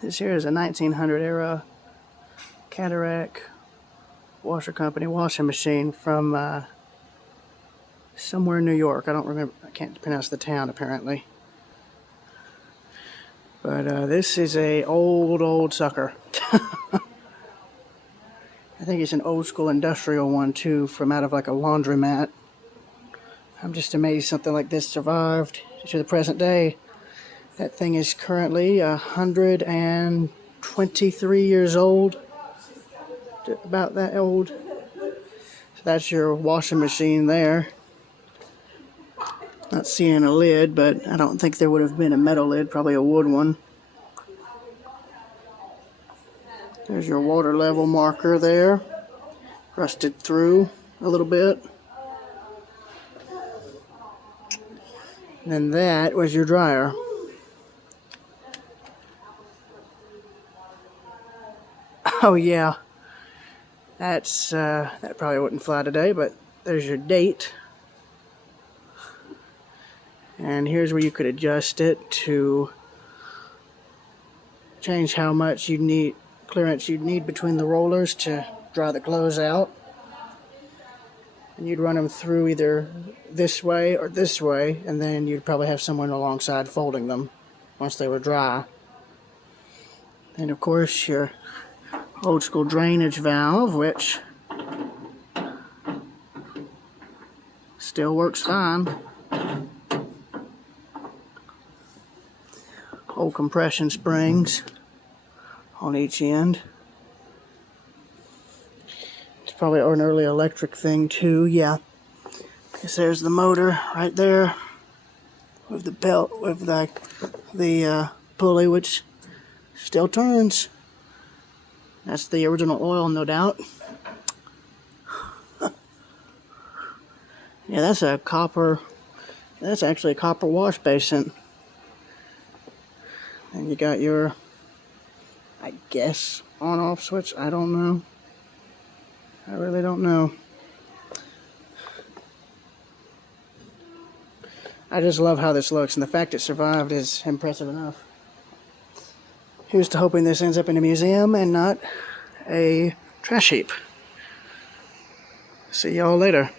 This here is a 1900 era Cataract washer company washing machine from somewhere in New York. I don't remember. I can't pronounce the town apparently. But this is a old sucker. I think it's an old school industrial one too, from out of like a laundromat. I'm just amazed something like this survived to the present day. That thing is currently 123 years old. About that old. So that's your washing machine there. Not seeing a lid, but I don't think there would have been a metal lid, probably a wood one. There's your water level marker there, rusted through a little bit. And then that was your dryer. Oh yeah, that's that probably wouldn't fly today, but there's your date. And here's where you could adjust it to change how much you need, clearance you'd need between the rollers to dry the clothes out. And you'd run them through either this way or this way, and then you'd probably have someone alongside folding them once they were dry. And of course your old school drainage valve, which still works fine. Old compression springs on each end. It's probably an early electric thing too, yeah. Because there's the motor right there with the belt, with the pulley, which still turns. That's the original oil, no doubt. Yeah, that's a copper. That's actually a copper wash basin. And you got your, I guess, on-off switch. I don't know. I really don't know. I just love how this looks, and the fact it survived is impressive enough. Here's to hoping this ends up in a museum and not a trash heap. See y'all later.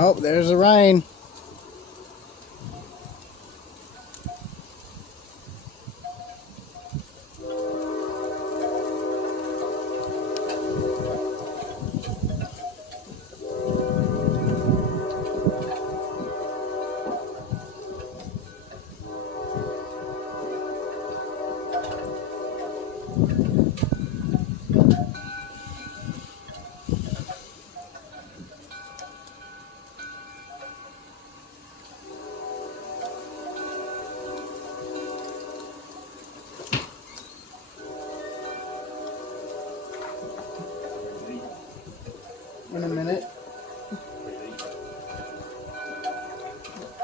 Oh, there's the rain. In a minute.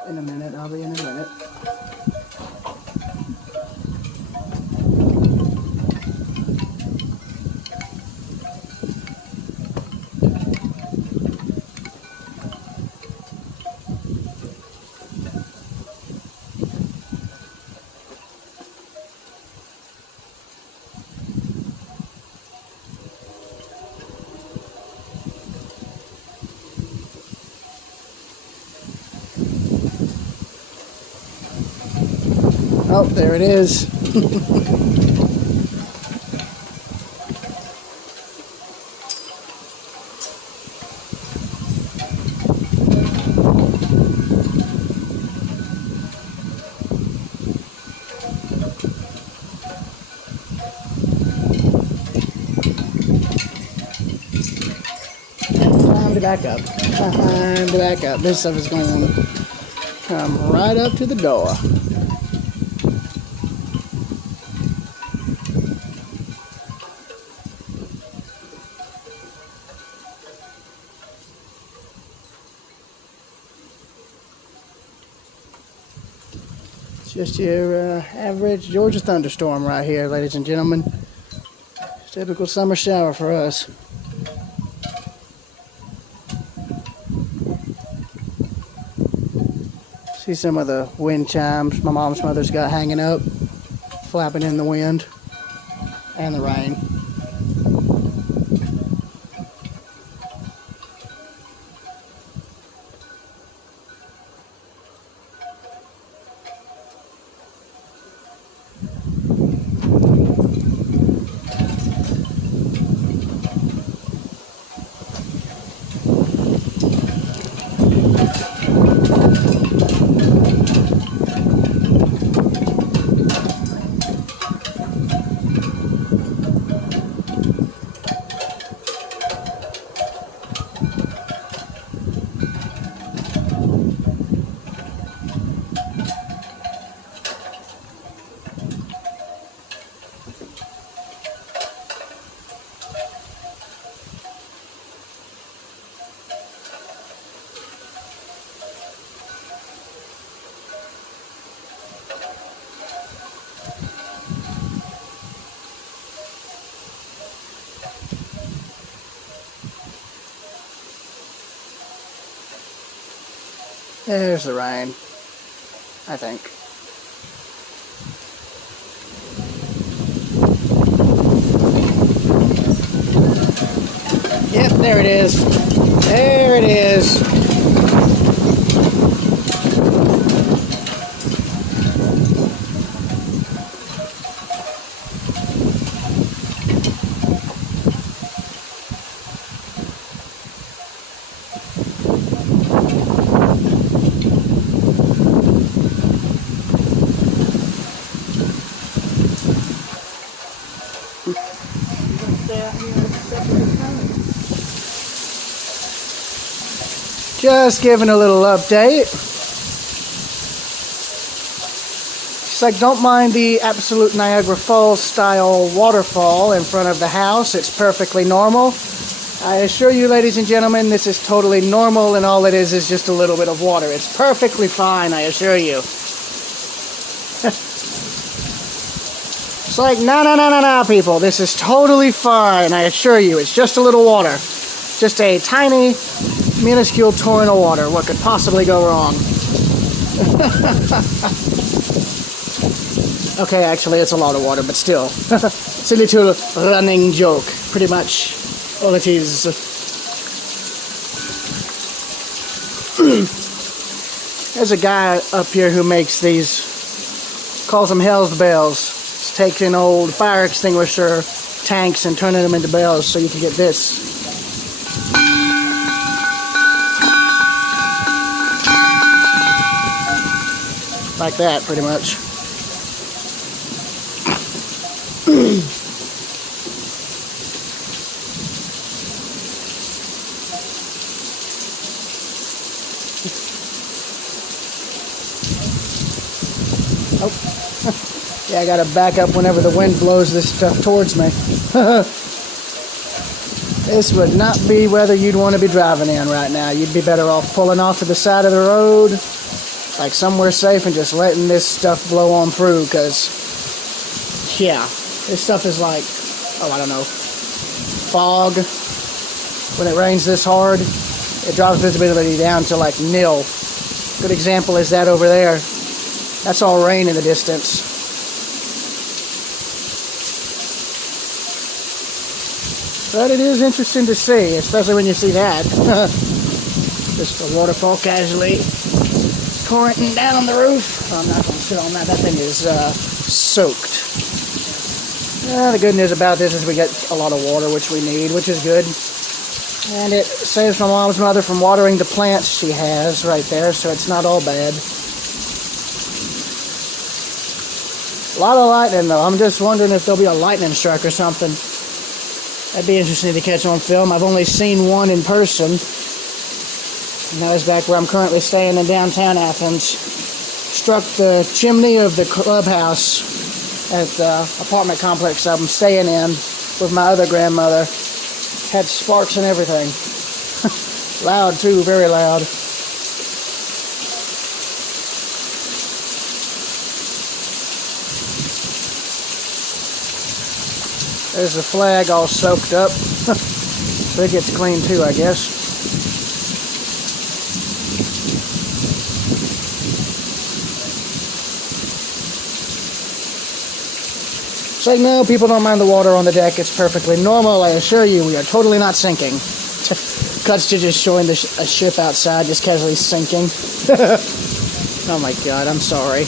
In a minute, I'll be in a minute. Oh, there it is. Time to back up. Time to back up. This stuff is going to come right up to the door. Just your average Georgia thunderstorm right here, ladies and gentlemen. Typical summer shower for us. See some of the wind chimes my mom's mother's got hanging up, flapping in the wind and the rain. There's the rain, I think. Yep, there it is. There it is. Just giving a little update. It's like, don't mind the absolute Niagara Falls style waterfall in front of the house. It's perfectly normal. I assure you, ladies and gentlemen, this is totally normal, and all it is just a little bit of water. It's perfectly fine, I assure you. It's like, no, people. This is totally fine, I assure you. It's just a little water. Just a tiny, minuscule torrent of water. What could possibly go wrong? Okay, actually, it's a lot of water, but still. It's a little running joke, pretty much all it is. There's a guy up here who makes these, calls them Hell's Bells. He takes in old fire extinguisher tanks and turning them into bells so you can get this. Like that, pretty much. I gotta back up whenever the wind blows this stuff towards me. This would not be weather you'd want to be driving in right now. You'd be better off pulling off to the side of the road, like somewhere safe, and just letting this stuff blow on through, because, yeah, this stuff is like, oh, I don't know, fog. When it rains this hard, it drops visibility down to like nil. Good example is that over there. That's all rain in the distance. But it is interesting to see, especially when you see that. Just a waterfall casually torrenting down on the roof. Oh, I'm not going to sit on that. That thing is soaked. The good news about this is we get a lot of water, which we need, which is good. And it saves my mom's mother from watering the plants she has right there, so it's not all bad. A lot of lightning, though. I'm just wondering if there'll be a lightning strike or something. That'd be interesting to catch on film. I've only seen one in person. And that was back where I'm currently staying in downtown Athens. Struck the chimney of the clubhouse at the apartment complex I'm staying in with my other grandmother. Had sparks and everything. Loud too, very loud. There's the flag all soaked up. So it gets clean too, I guess. Say no, people don't mind the water on the deck. It's perfectly normal. I assure you, we are totally not sinking. Cuts to just showing a ship outside, just casually sinking. Oh my God, I'm sorry.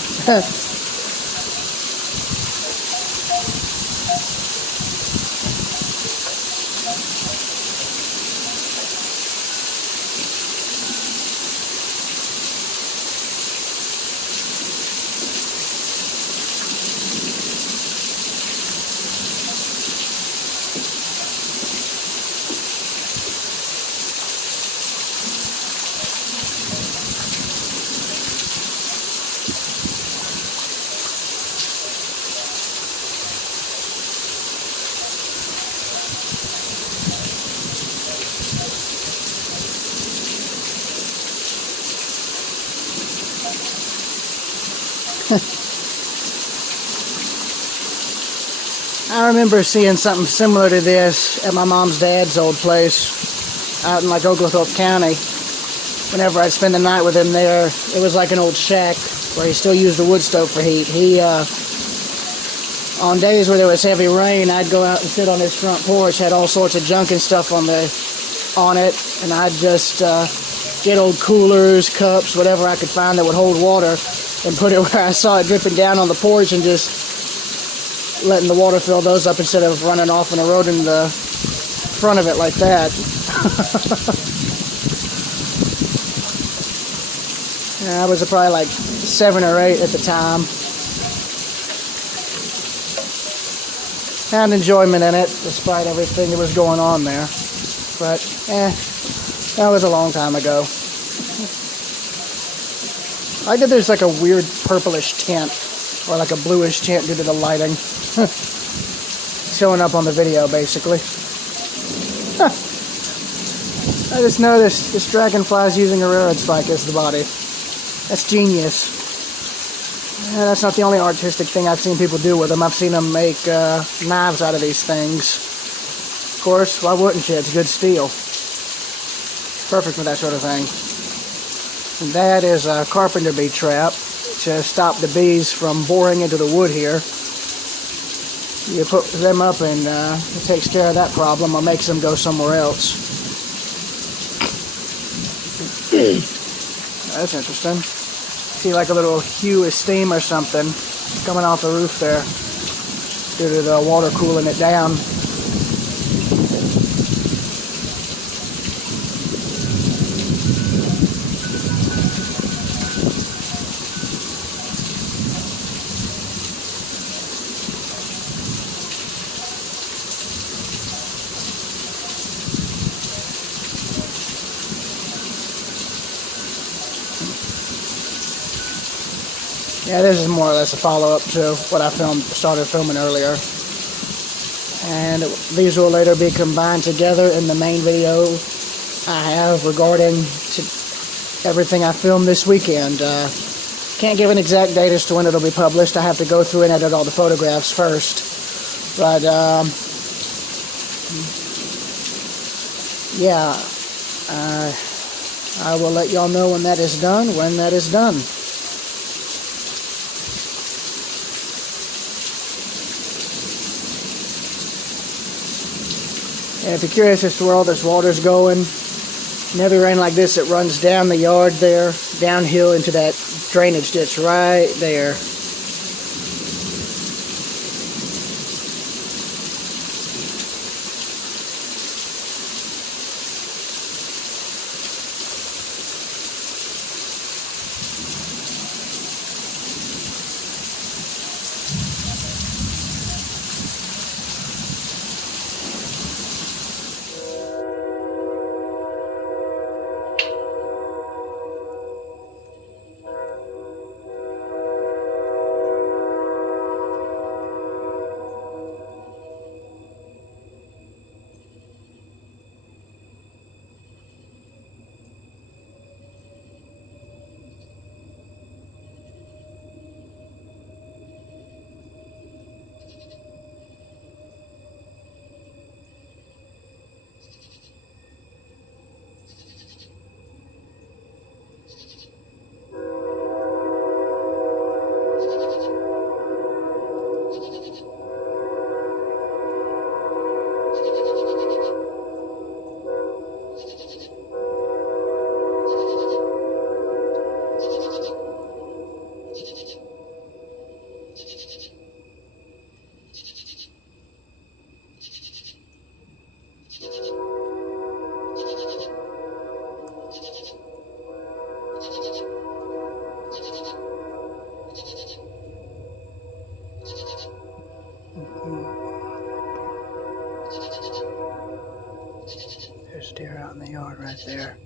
I remember seeing something similar to this at my mom's dad's old place out in like Oglethorpe County. Whenever I'd spend the night with him there, it was like an old shack where he still used a wood stove for heat. On days where there was heavy rain, I'd go out and sit on his front porch, had all sorts of junk and stuff on it, and I'd just get old coolers, cups, whatever I could find that would hold water, and put it where I saw it dripping down on the porch, and just letting the water fill those up instead of running off and eroding the front of it like that. Yeah, I was probably like 7 or 8 at the time. Found enjoyment in it, despite everything that was going on there. But, that was a long time ago. I think there's like a weird purplish tint, or like a bluish tint due to the lighting. Showing up on the video, basically. I just noticed this dragonfly's using a railroad spike as the body. That's genius. That's not the only artistic thing I've seen people do with them. I've seen them make knives out of these things. Of course, why wouldn't you? It's good steel. Perfect for that sort of thing. And that is a carpenter bee trap to stop the bees from boring into the wood here. You put them up and it takes care of that problem or makes them go somewhere else. That's interesting. See like a little hue of steam or something coming off the roof there due to the water cooling it down. Yeah, this is more or less a follow-up to what I started filming earlier. And these will later be combined together in the main video I have regarding everything I filmed this weekend. Can't give an exact date as to when it'll be published. I have to go through and edit all the photographs first. But, yeah, I will let y'all know when that is done, And if you're curious as to where all this water's going, in heavy rain like this, it runs down the yard there, downhill into that drainage ditch right there. There's deer out in the yard right there.